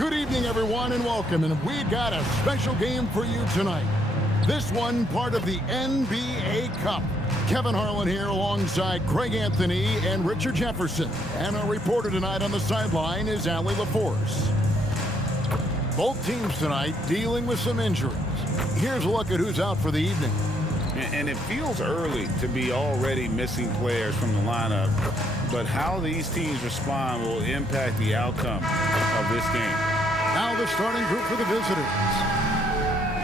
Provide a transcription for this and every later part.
Good evening, everyone, and welcome. And we got a special game for you tonight. This one part of the NBA Cup. Kevin Harlan here alongside Craig Anthony and Richard Jefferson. And our reporter tonight on the sideline is Allie LaForce. Both teams tonight dealing with some injuries. Here's a look at who's out for the evening. And it feels early to be already missing players from the lineup. But how these teams respond will impact the outcome of this game. Now the starting group for the visitors.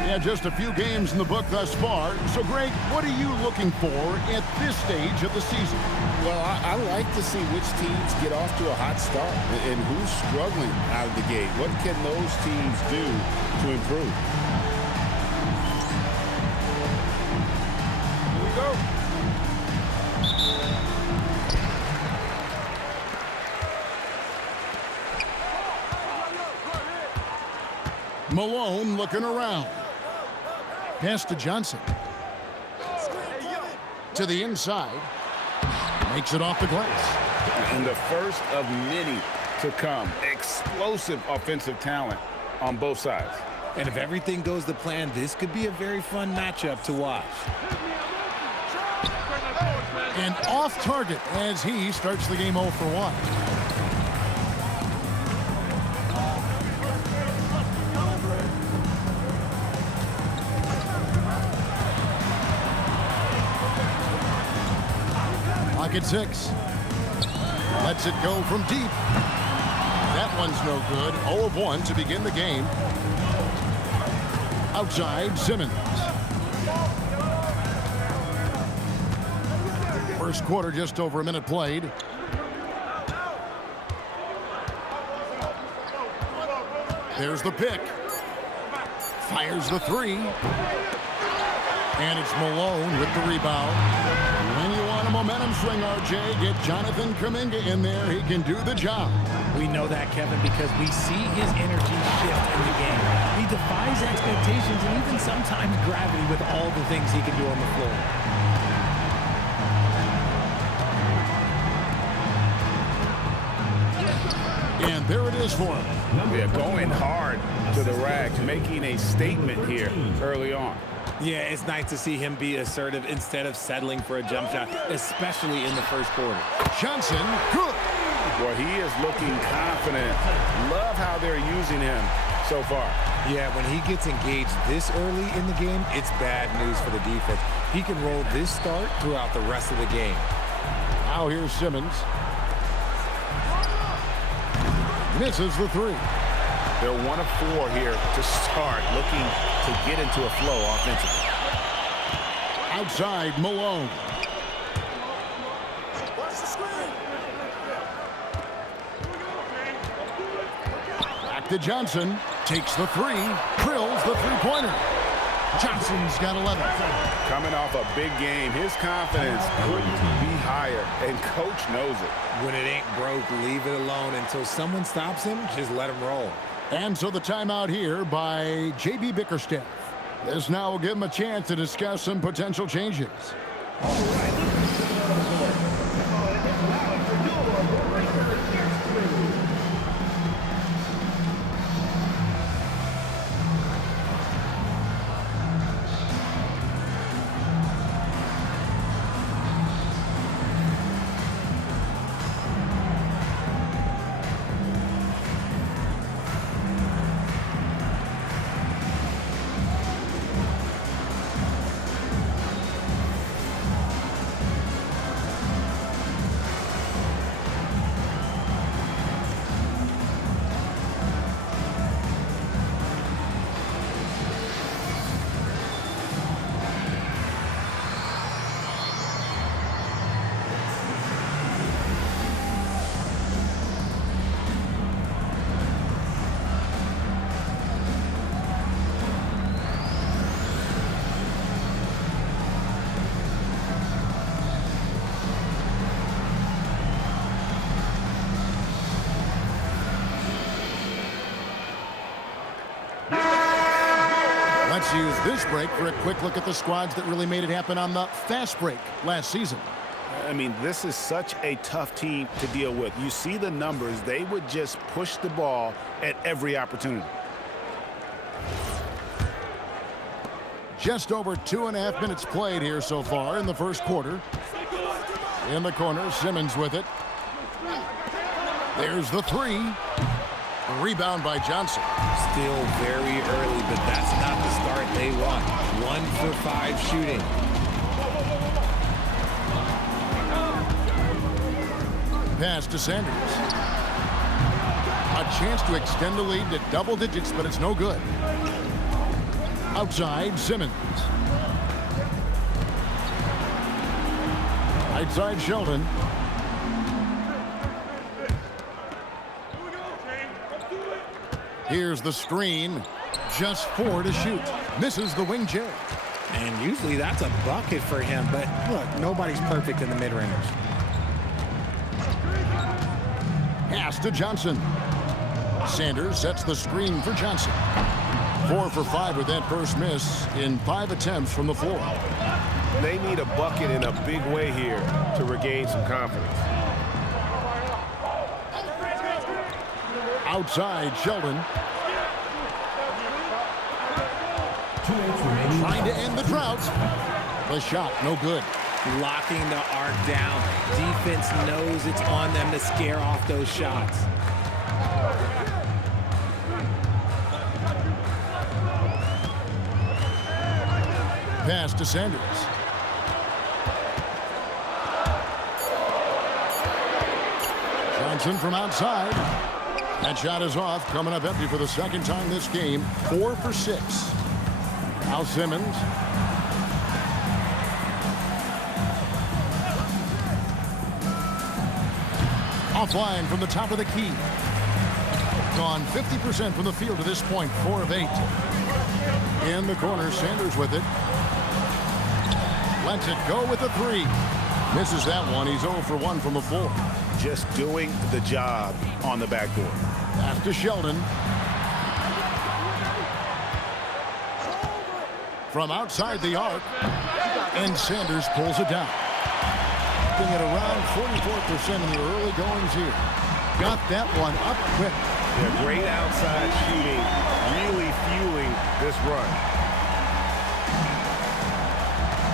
Yeah, just a few games in the book thus far. So, Greg, what are you looking for at this stage of the season? Well, I like to see which teams get off to a hot start and who's struggling out of the gate. What can those teams do to improve? Here we go. Malone looking around. Pass to Johnson. To the inside. Makes it off the glass. And the first of many to come. Explosive offensive talent on both sides. And if everything goes to plan, this could be a very fun matchup to watch. And off target as he starts the game 0 for 1. Pocket 6. Lets it go from deep. That one's no good. 0 of 1 to begin the game. Outside, Simmons. First quarter, just over a minute played. There's the pick. Fires the 3. And it's Malone with the rebound. When you want a momentum swing, RJ, get Jonathan Kuminga in there. He can do the job. We know that, Kevin, because we see his energy shift in the game. He defies expectations and even sometimes gravity with all the things he can do on the floor. And there it is for him. They're going hard to the rack, making a statement here early on. Yeah, it's nice to see him be assertive instead of settling for a jump shot, especially in the first quarter. Johnson, good. Well, he is looking confident. Love how they're using him so far. Yeah, when he gets engaged this early in the game, it's bad news for the defense. He can roll this start throughout the rest of the game. Now here's Simmons. Misses the 3. They're 1 of 4 here to start, looking to get into a flow offensively. Outside, Malone. Back to Johnson. Takes the 3. Drills the three-pointer. Johnson's got 11. Coming off a big game, his confidence couldn't be higher, and coach knows it. When it ain't broke, leave it alone until someone stops him. Just let him roll. And so the timeout here by J.B. Bickerstaff. This now will give him a chance to discuss some potential changes. Let's use this break for a quick look at the squads that really made it happen on the fast break last season. I mean, this is such a tough team to deal with. You see the numbers. They would just push the ball at every opportunity. Just over 2.5 minutes played here so far in the first quarter. In the corner, Simmons with it. There's the three. A rebound by Johnson. Still very early, but that's not the start they want. 1 for 5 shooting. Pass to Sanders. A chance to extend the lead to double digits, but it's no good. Outside, Simmons. Right side, Sheldon. Here's the screen. Just 4 to shoot. Misses the wing J. And usually that's a bucket for him, but look, nobody's perfect in the mid-range. Pass to Johnson. Sanders sets the screen for Johnson. 4 for 5 with that first miss in 5 attempts from the floor. They need a bucket in a big way here to regain some confidence. Outside, Sheldon. Trying to end the drought. The shot, no good. Locking the arc down. Defense knows it's on them to scare off those shots. Pass to Sanders. Johnson from outside. That shot is off, coming up empty for the second time this game. 4 for 6. Al Simmons. Offline from the top of the key. Gone 50% from the field to this point, 4 of 8. In the corner, Sanders with it. Lets it go with a 3. Misses that one. He's 0 for 1 from the floor. Just doing the job on the backboard. Pass to Sheldon. From outside the arc. And Sanders pulls it down. Looking at around 44% in the early goings here. Got that one up quick. Yeah, great outside shooting, really fueling this run.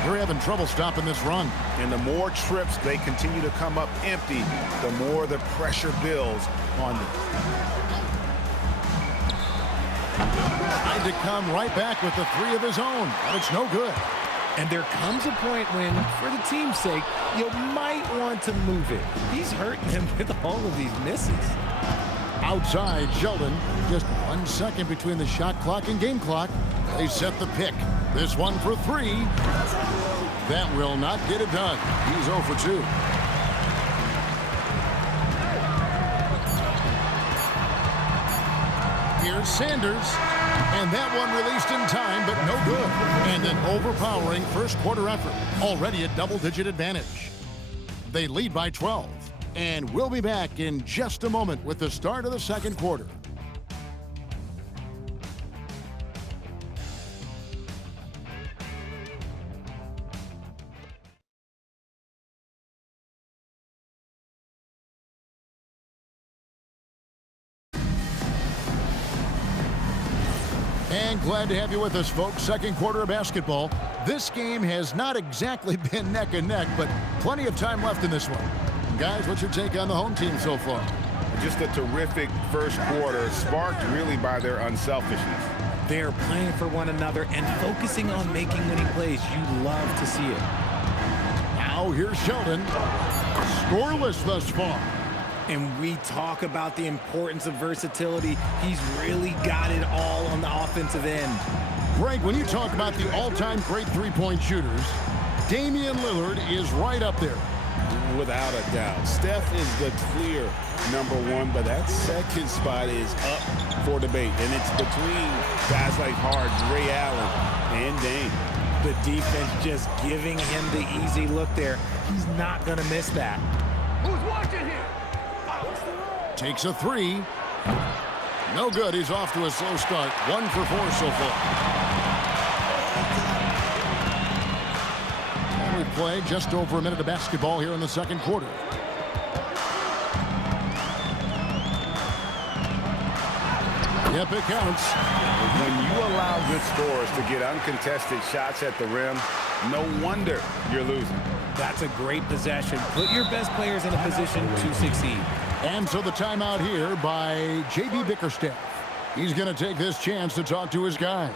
They're having trouble stopping this run. And the more trips they continue to come up empty, the more the pressure builds on them. Tried to come right back with the 3 of his own, but it's no good. And there comes a point when, for the team's sake, you might want to move it. He's hurting them with all of these misses. Outside, Sheldon. Just 1 second between the shot clock and game clock. They set the pick. This one for 3. That will not get it done. He's 0 for 2. Here's Sanders. And that one released in time, but no good. And an overpowering first quarter effort. Already a double-digit advantage. They lead by 12. And we'll be back in just a moment with the start of the second quarter. And glad to have you with us, folks. Second quarter of basketball. This game has not exactly been neck and neck, but plenty of time left in this one. Guys, what's your take on the home team so far? Just a terrific first quarter, sparked really by their unselfishness. They're playing for one another and focusing on making winning plays. You love to see it. Now here's Sheldon. Scoreless thus far. And we talk about the importance of versatility. He's really got it all on the offensive end. Greg, when you talk about the all-time great three-point shooters, Damian Lillard is right up there. Without a doubt. Steph is the clear #1, but that second spot is up for debate. And it's between guys like Harden, Ray Allen, and Dame. The defense just giving him the easy look there. He's not going to miss that. Who's watching here? Takes a 3. No good. He's off to a slow start. 1 for 4 so far. And we we play just over a minute of basketball here in the second quarter. Yep, it counts. When you allow good scorers to get uncontested shots at the rim, no wonder you're losing. That's a great possession. Put your best players in a position to succeed. And so the timeout here by J.B. Bickerstaff. He's going to take this chance to talk to his guys.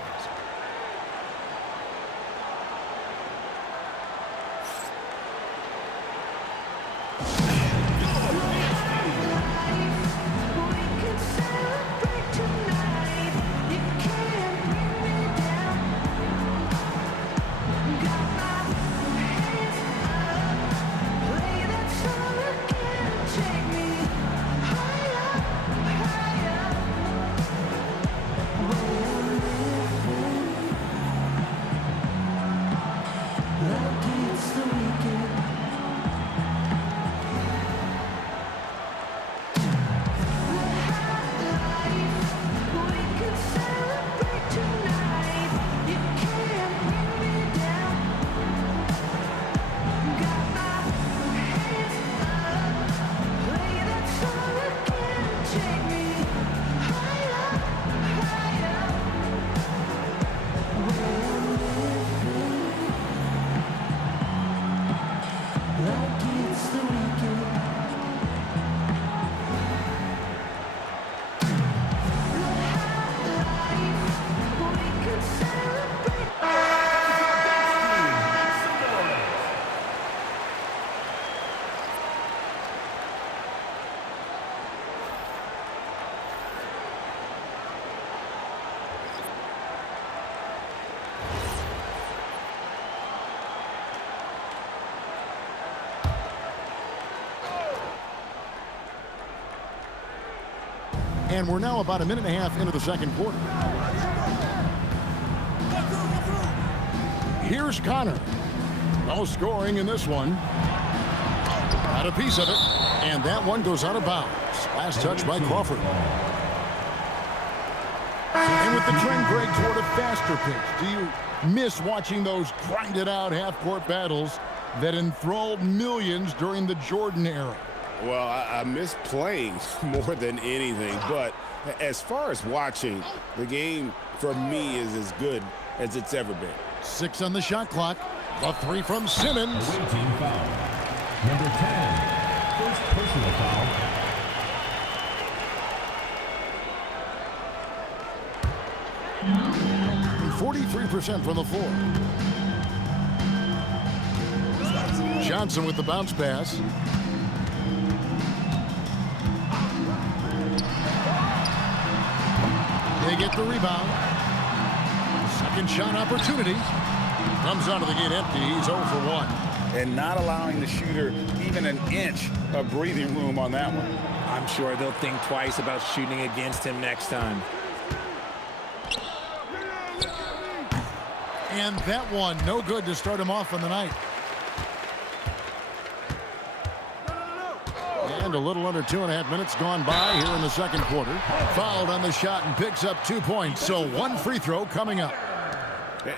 And we're now about a minute and a half into the second quarter. Here's Connor. No scoring in this one. Got a piece of it. And that one goes out of bounds. Last touch by Crawford. And with the trend, Greg, toward a faster pitch, do you miss watching those grinded out half-court battles that enthralled millions during the Jordan era? Well, I miss playing more than anything, but as far as watching, the game for me is as good as it's ever been. 6 on the shot clock. The 3 from Simmons. Away team foul. Number 10, first personal foul. 43% from the floor. Johnson with the bounce pass. They get the rebound. Second shot opportunity. Comes out of the gate empty. He's 0 for 1. And not allowing the shooter even an inch of breathing room on that one. I'm sure they'll think twice about shooting against him next time. And that one, no good to start him off on the night. And a little under 2.5 minutes gone by here in the second quarter. Fouled on the shot and picks up 2 points. So 1 free throw coming up.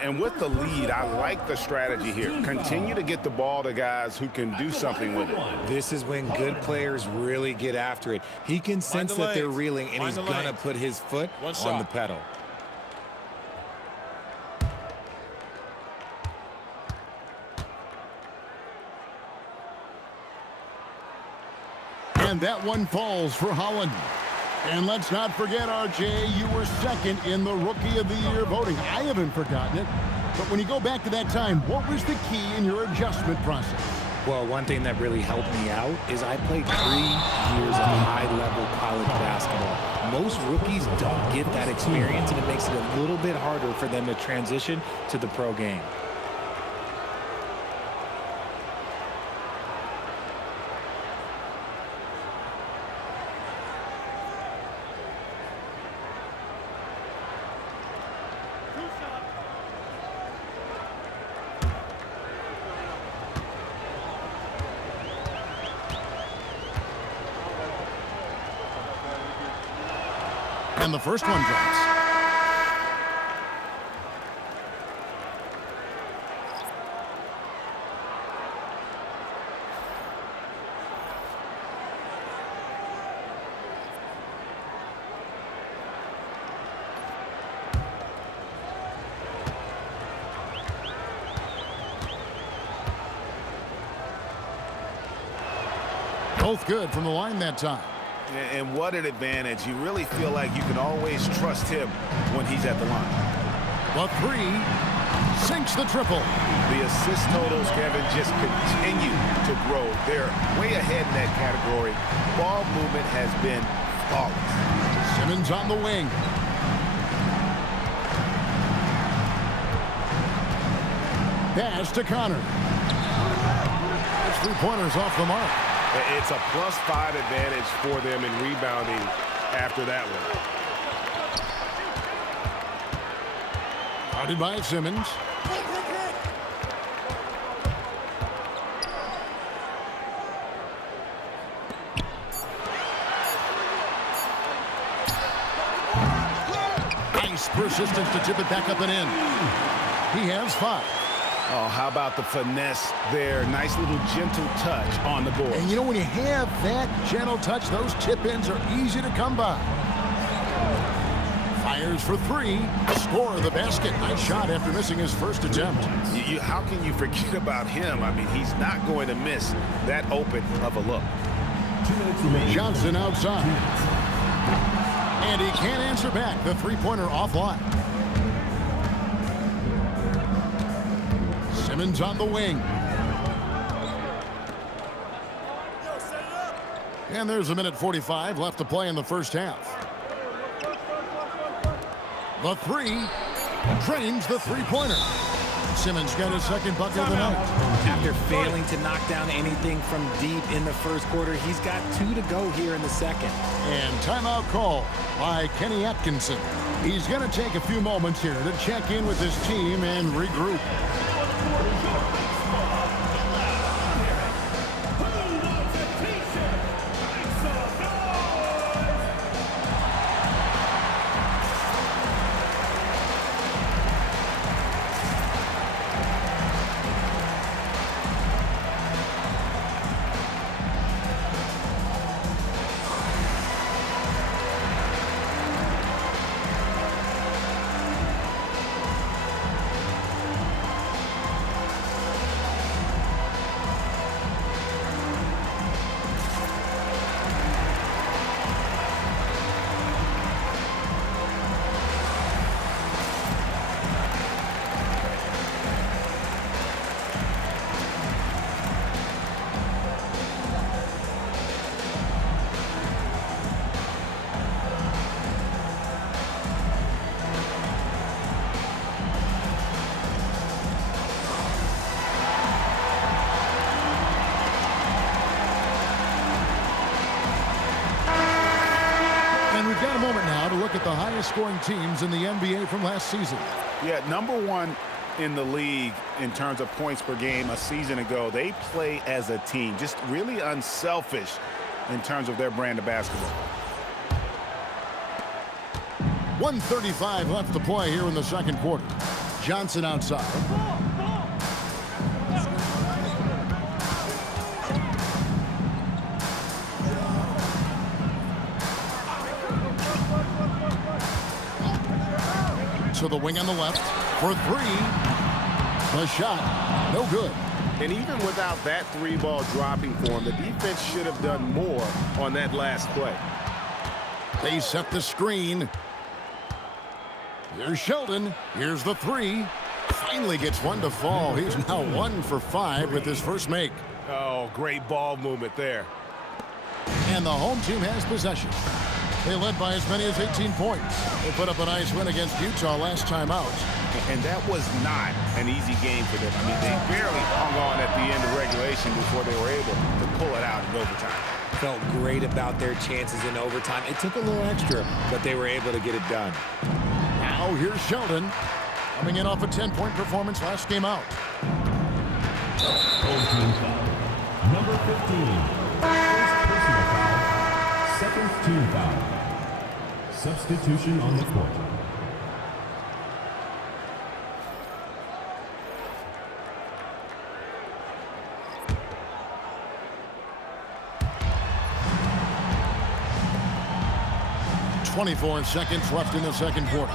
And with the lead, I like the strategy here. Continue to get the ball to guys who can do something with it. This is when good players really get after it. He can sense that they're reeling, and he's going to put his foot on the pedal. And that one falls for Holland. And let's not forget, RJ, you were second in the Rookie of the Year voting. I haven't forgotten it. But when you go back to that time, what was the key in your adjustment process? Well, one thing that really helped me out is I played 3 years of high-level college basketball. Most rookies don't get that experience, and it makes it a little bit harder for them to transition to the pro game. And the first one drops. Both good from the line that time. And what an advantage. You really feel like you can always trust him when he's at the line. The three sinks the triple. The assist totals, Kevin, just continue to grow. They're way ahead in that category. Ball movement has been flawless. Simmons on the wing. Pass to Connor. His three-pointers off the mark. It's a +5 advantage for them in rebounding after that one. Guarded by Simmons. Nice persistence to tip it back up and in. He has 5. Oh, how about the finesse there? Nice little gentle touch on the board. And you know, when you have that gentle touch, those tip-ins are easy to come by. Fires for 3. Score the basket. Nice shot after missing his first attempt. How can you forget about him? I mean, he's not going to miss that open of a look. 2 minutes remaining. Johnson outside. And he can't answer back. The three-pointer offline. Simmons on the wing. And there's 1:45 left to play in the first half. The three drains the three-pointer. Simmons got his second bucket of the night. After failing to knock down anything from deep in the first quarter, he's got 2 to go here in the second. And timeout call by Kenny Atkinson. He's going to take a few moments here to check in with his team and regroup. We've got a moment now to look at the highest scoring teams in the NBA from last season. Yeah, #1 in the league in terms of points per game a season ago. They play as a team, just really unselfish in terms of their brand of basketball. 1:35 left to play here in the second quarter. Johnson outside. To the wing on the left for 3. The shot, no good. And even without that 3-ball dropping for him, the defense should have done more on that last play. They set the screen. Here's Sheldon. Here's the 3. Finally gets one to fall. He's now 1 for 5 with his first make. Oh, great ball movement there. And the home team has possession. They led by as many as 18 points. They put up a nice win against Utah last time out. And that was not an easy game for them. I mean, they barely hung on at the end of regulation before they were able to pull it out in overtime. Felt great about their chances in overtime. It took a little extra, but they were able to get it done. Now here's Sheldon, coming in off a 10-point performance last game out. Home team foul. Number 15. First personal foul. Second team foul. Substitution on the court. .24 seconds left in the second quarter.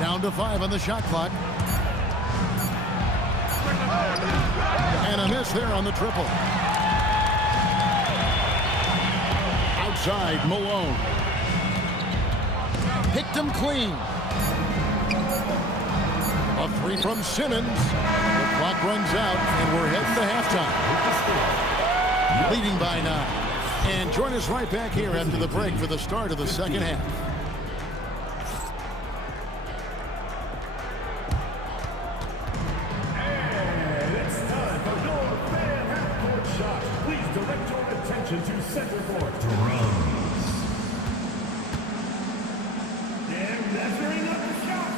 Down to 5 on the shot clock. And a miss there on the triple. side, Malone. Picked him clean. A three from Simmons. The clock runs out, and we're heading to halftime. Leading by 9. And join us right back here after the break for the start of the second half. And it's time for your fan half-court shot. Please direct your attention to center court. Drums. They're measuring up the shot.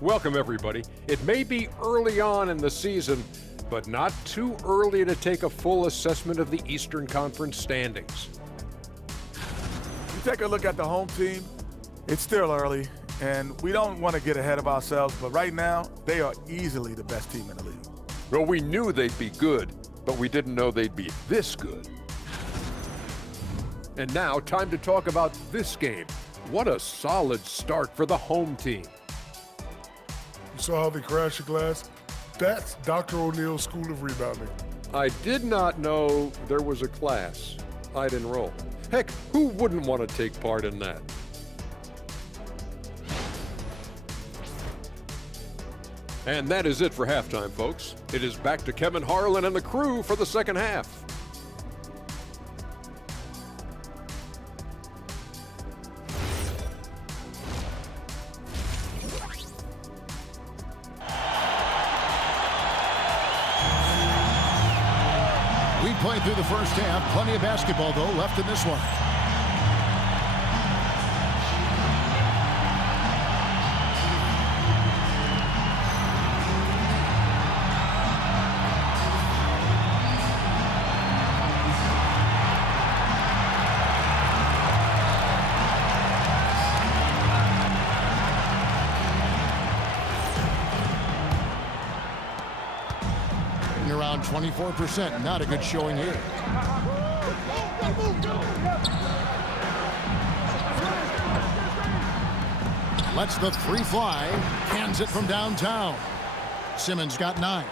Welcome, everybody. It may be early on in the season, but not too early to take a full assessment of the Eastern Conference standings. You take a look at the home team, it's still early, and we don't want to get ahead of ourselves, but right now, they are easily the best team in the league. Well, we knew they'd be good, but we didn't know they'd be this good. And now, time to talk about this game. What a solid start for the home team. You saw how they crashed the glass? That's Dr. O'Neill's School of Rebounding. I did not know there was a class I'd enroll. Heck, who wouldn't want to take part in that? And that is it for halftime, folks. It is back to Kevin Harlan and the crew for the second half. We played through the first half. Plenty of basketball, though, left in this one. Around 24%. Not a good showing here. Lets the three fly. Hands it from downtown. Simmons got 9.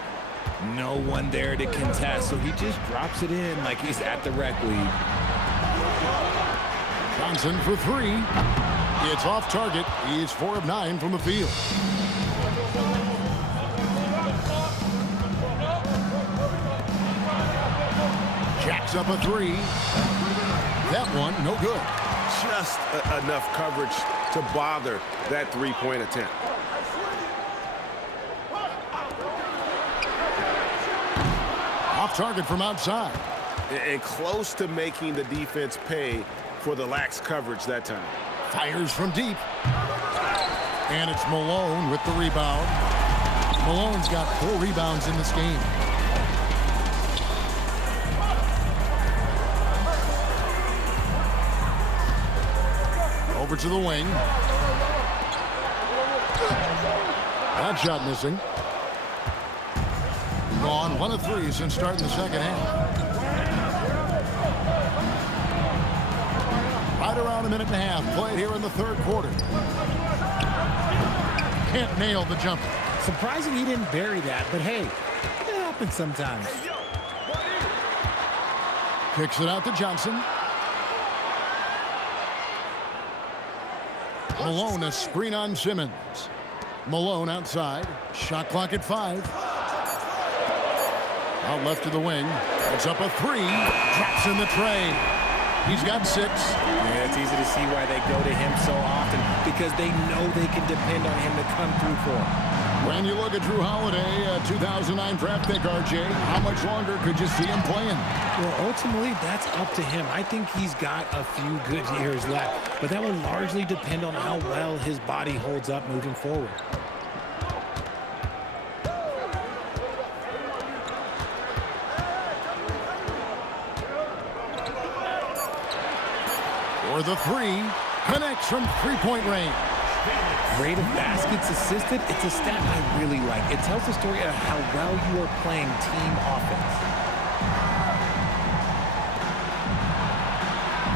No one there to contest, so he just drops it in like he's at the rec league. Johnson for 3. It's off target. He's 4 of 9 from the field. Jacks up a 3. That one, no good. Just enough coverage to bother that three-point attempt. Off target from outside. And close to making the defense pay for the lax coverage that time. Fires from deep. And it's Malone with the rebound. Malone's got 4 rebounds in this game. Over to the wing. That shot missing. Gone 1 of 3 since starting the second half. Right around a minute and a half played here in the third quarter. Can't nail the jumper. Surprising he didn't bury that, but hey, it happens sometimes. Kicks it out to Johnson. Malone, a screen on Simmons. Malone outside. Shot clock at 5. Out left to the wing. It's up a 3. Drops in the tray. He's got 6. Yeah, it's easy to see why they go to him so often, because they know they can depend on him to come through for them. When you look at Drew Holiday, 2009 draft pick, RJ, how much longer could you see him playing? Well, ultimately, that's up to him. I think he's got a few good years left, but that will largely depend on how well his body holds up moving forward. For the three, connects from three-point range. Rate of baskets assisted, it's a stat I really like. It tells the story of how well you are playing team offense.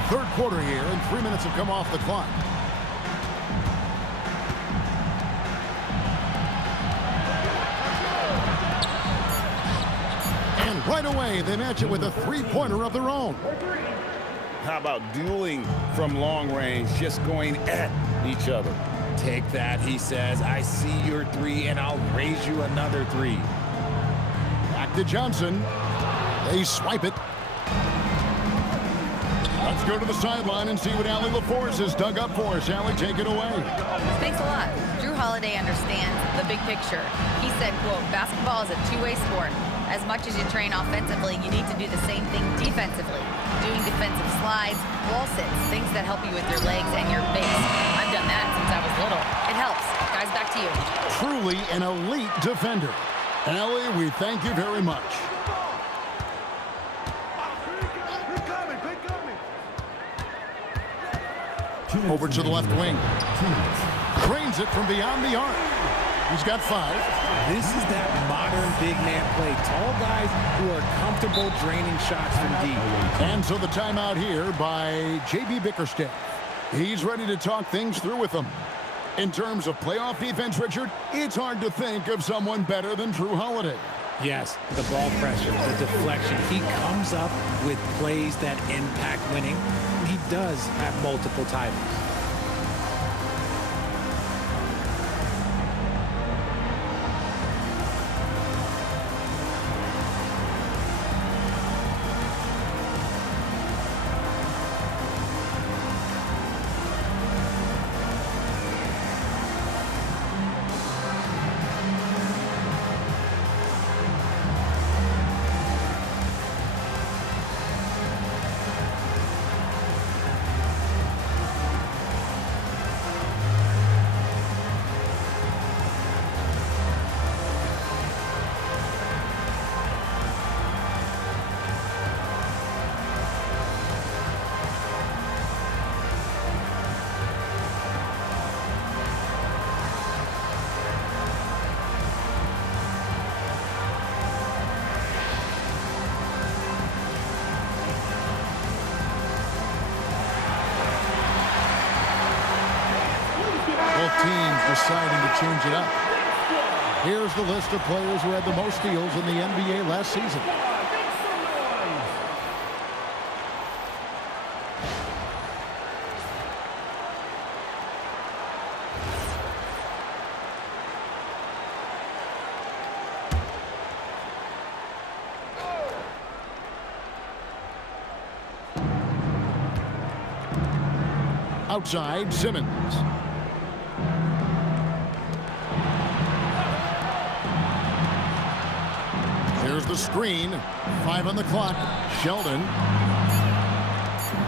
Third quarter here, and 3 minutes have come off the clock. And right away, they match it with a three-pointer of their own. How about dueling from long range, just going at each other? Take that, he says. I see your three, and I'll raise you another three. Back to Johnson. They swipe it. Let's go to the sideline and see what Allie LaForce has dug up for us. Allie, take it away. Thanks a lot. Drew Holiday understands the big picture. He said, quote, basketball is a two-way sport. As much as you train offensively, you need to do the same thing defensively. Doing defensive slides, wall sits, things that help you with your legs and your base. I've done that since I was little. It helps. Guys, back to you. Truly an elite defender. Allie, we thank you very much. Over to the left wing. Cranes it from beyond the arc. He's got 5. This is that modern big man play. Tall guys who are comfortable draining shots from deep. And so the timeout here by J.B. Bickerstaff. He's ready to talk things through with them. In terms of playoff defense, Richard, it's hard to think of someone better than Drew Holiday. Yes, the ball pressure, the deflection. He comes up with plays that impact winning. He does have multiple titles. Teams deciding to change it up. Here's the list of players who had the most steals in the NBA last season. Outside, Simmons. Here's the screen. 5 on the clock. Sheldon.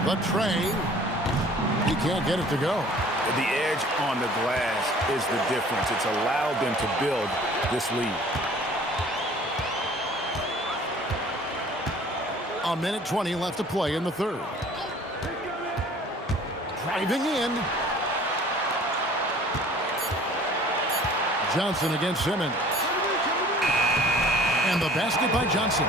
The tray. He can't get it to go. The edge on the glass is the difference. It's allowed them to build this lead. A minute 20 left to play in the third. Driving in. Johnson against Simmons. And the basket by Johnson.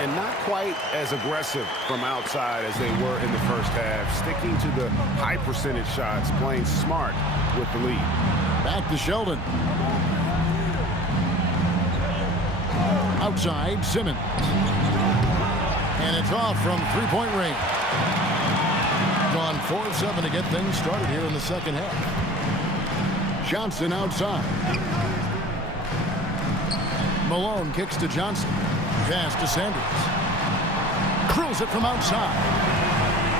And not quite as aggressive from outside as they were in the first half. Sticking to the high percentage shots, playing smart with the lead. Back to Sheldon. Outside, Simmons. And it's off from three-point range. Gone 4 of 7 to get things started here in the second half. Johnson outside. Malone kicks to Johnson. Pass to Sanders. Drills it from outside.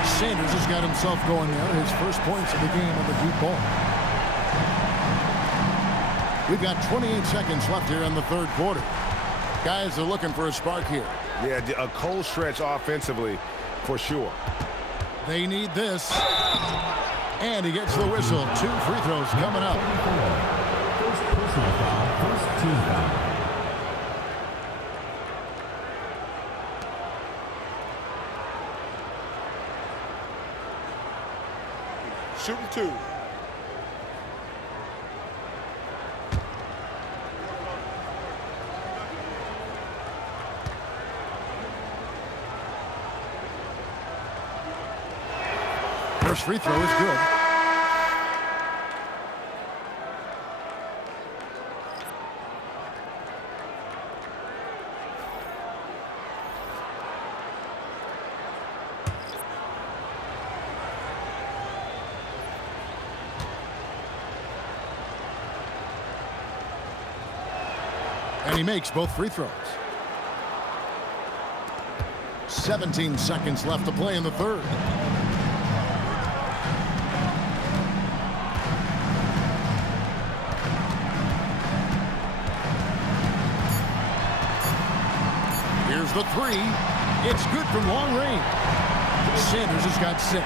Sanders has got himself going there. His first points of the game on the deep ball. We've got 28 seconds left here in the third quarter. Guys are looking for a spark here. Yeah, a cold stretch offensively for sure. They need this. And he gets the whistle. 2 free throws coming up. First personal foul, first team foul. shooting 2. First free throw is good. And he makes both free throws. 17 seconds left to play in the third. Here's the three. It's good from long range. Sanders has got 6.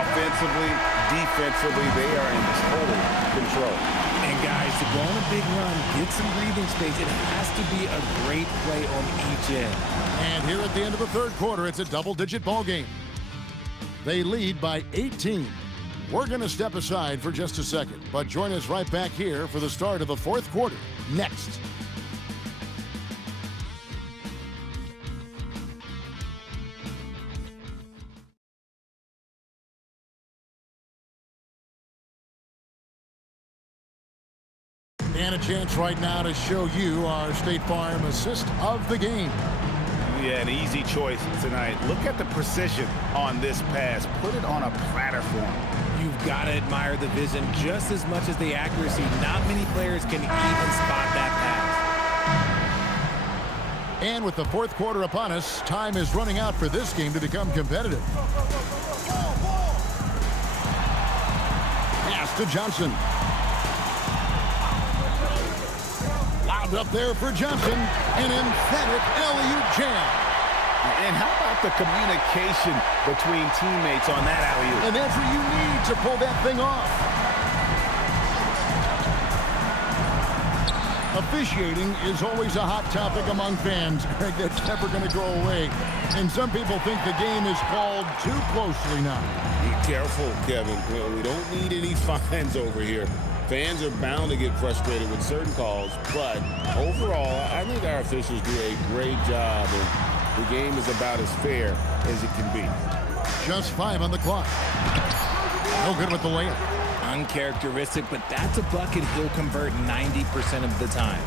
Offensively, defensively, they are in total control. And guys, to go on a big run, get some breathing space, it has to be a great play on each end. And here at the end of the third quarter, it's a double-digit ball game. They lead by 18. We're going to step aside for just a second, but join us right back here for the start of the fourth quarter next. And a chance right now to show you our State Farm assist of the game. Yeah, an easy choice tonight. Look at the precision on this pass. Put it on a platter form. You've got to admire the vision just as much as the accuracy. Not many players can even spot that pass. And with the fourth quarter upon us, time is running out for this game to become competitive. Pass to Johnson. Up there for Johnson, an emphatic alley-oop jam. And how about the communication between teammates on that alley-oop? And that's what you need to pull that thing off. Officiating is always a hot topic among fans. Greg, that's never going to go away. And some people think the game is called too closely now. Be careful, Kevin. We don't need any fines over here. Fans are bound to get frustrated with certain calls, but overall, I think our officials do a great job, and the game is about as fair as it can be. Just 5 on the clock. No good with the layup. Uncharacteristic, but that's a bucket he'll convert 90% of the time.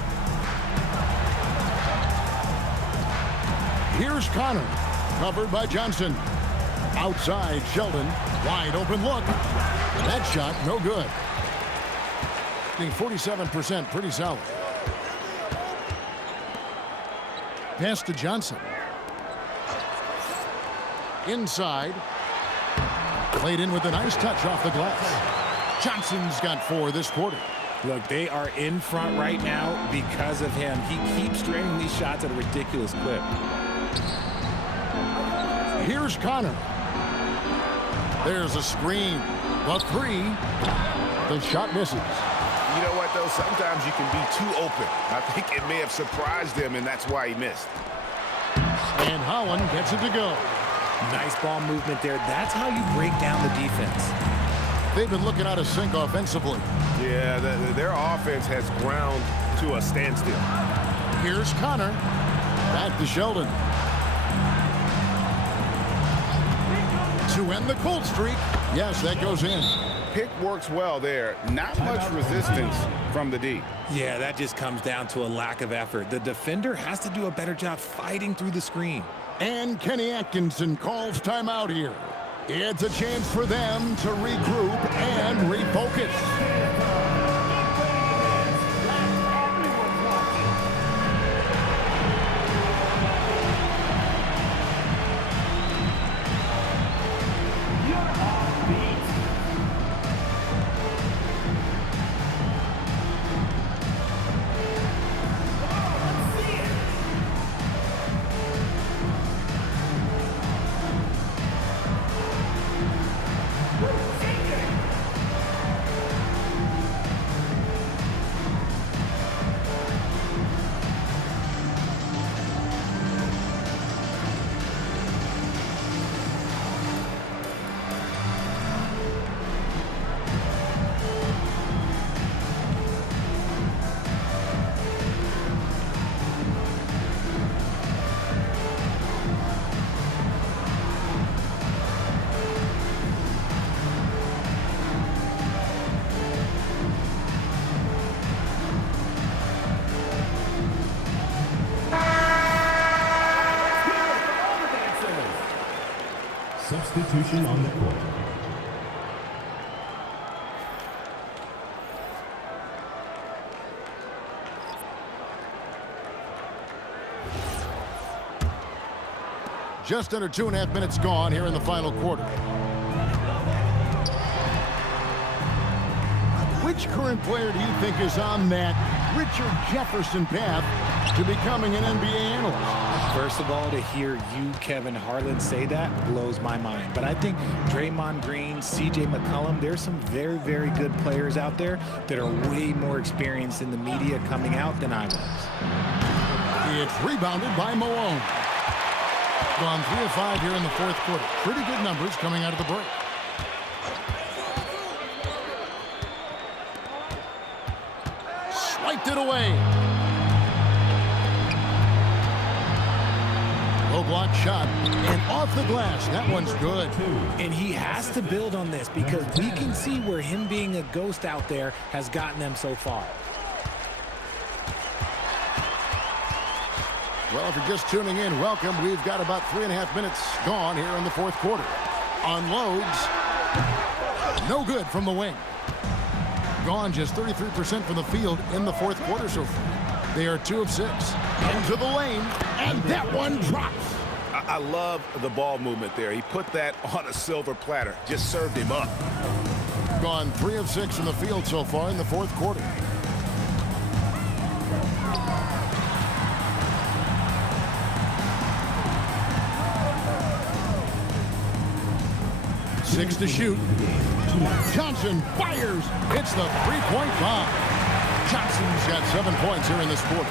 Here's Connor, covered by Johnson. Outside, Sheldon, wide open look. That shot, no good. 47%, pretty solid. Pass to Johnson. Inside. Played in with a nice touch off the glass. Johnson's got 4 this quarter. Look, they are in front right now because of him. He keeps draining these shots at a ridiculous clip. Here's Connor. There's a screen. The 3. The shot misses. You know what, though? Sometimes you can be too open. I think it may have surprised him, and that's why he missed. And Holland gets it to go. Nice ball movement there. That's how you break down the defense. They've been looking out of sync offensively. Yeah, their offense has ground to a standstill. Here's Connor. Back to Sheldon. To end the cold streak. Yes, that goes in. Pick works well there. Not much resistance from the D. Yeah, that just comes down to a lack of effort. The defender has to do a better job fighting through the screen. And Kenny Atkinson calls timeout here. It's a chance for them to regroup and refocus. substitution on the court. Just under 2.5 minutes gone here in the final quarter. Which current player do you think is on that Richard Jefferson path to becoming an NBA analyst? First of all, to hear you, Kevin Harlan, say that blows my mind. But I think Draymond Green, C.J. McCollum, there's some very, very good players out there that are way more experienced in the media coming out than I was. It's rebounded by Malone. Gone 3 of 5 here in the fourth quarter. Pretty good numbers coming out of the break. Swiped it away. Low block shot and off the glass. That one's good. And he has to build on this because we can see where him being a ghost out there has gotten them so far. Well, if you're just tuning in, welcome. We've got about 3.5 minutes gone here in the fourth quarter. Unloads. No good from the wing. Gone just 33% from the field in the fourth quarter so far. They are 2 of 6. Into the lane, and that one drops. I love the ball movement there. He put that on a silver platter. Just served him up. Gone 3 of 6 from the field so far in the fourth quarter. Six to shoot. Johnson fires. It's the three-point bomb. Johnson's got 7 points here in this quarter.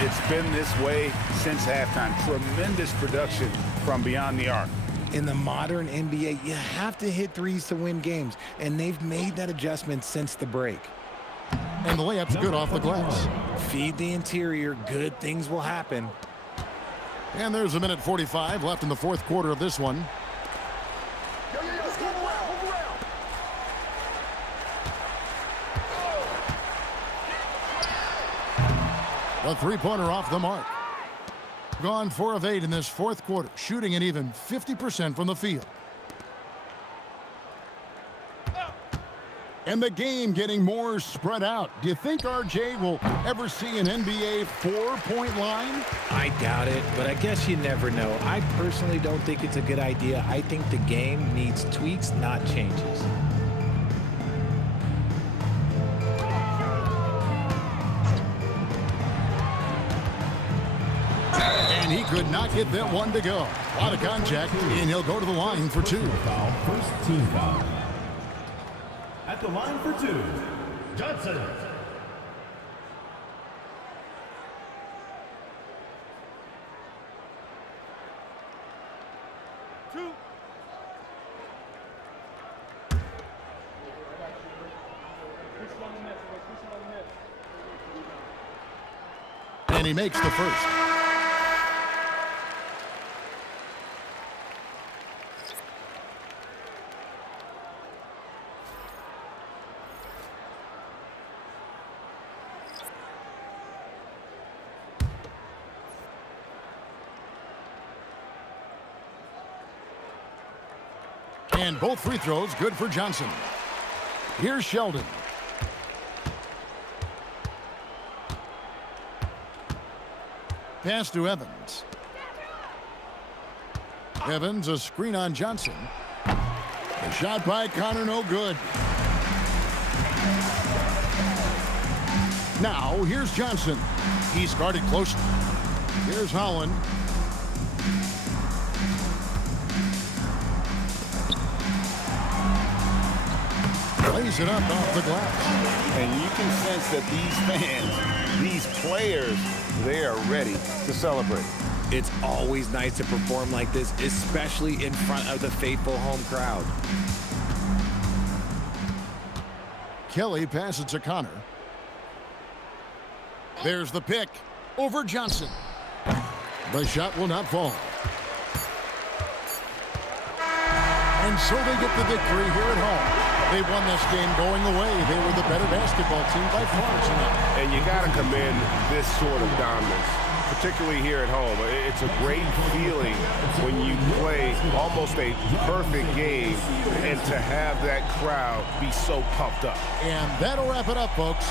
It's been this way since halftime. Tremendous production from beyond the arc. In the modern NBA, you have to hit threes to win games, and they've made that adjustment since the break. And the layup's good off the glass. Feed the interior, good things will happen. And there's 1:45 left in the fourth quarter of this one. A three-pointer off the mark. Gone 4 of 8 in this fourth quarter, shooting an even 50% from the field. And the game getting more spread out. Do you think RJ will ever see an NBA 4-point line? I doubt it, but I guess you never know. I personally don't think it's a good idea. I think the game needs tweaks, not changes. And he could not get that one to go. A lot of contact, and he'll go to the line for 2. Foul, first team foul. At the line for 2, Johnson. And he makes the first. And both free throws good for Johnson. Here's Sheldon. Pass to Evans. Evans, a screen on Johnson. The shot by Connor, no good. Now, here's Johnson. He's guarded closely. Here's Holland. Lays it up off the glass. And you can sense that these fans, these players, they are ready to celebrate. It's always nice to perform like this, especially in front of the faithful home crowd. Kelly passes to Connor. There's the pick over Johnson. The shot will not fall. And so they get the victory here at home. They won this game going away. They were the better basketball team by far tonight. And you got to commend this sort of dominance particularly here at home. It's a great feeling when you play almost a perfect game and to have that crowd be so pumped up. And that'll wrap it up, folks.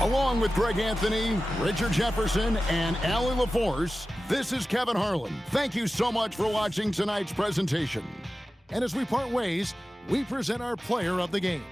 Along with Greg Anthony, Richard Jefferson, and Allie LaForce, this is Kevin Harlan. Thank you so much for watching tonight's presentation. And as we part ways, we present our player of the game.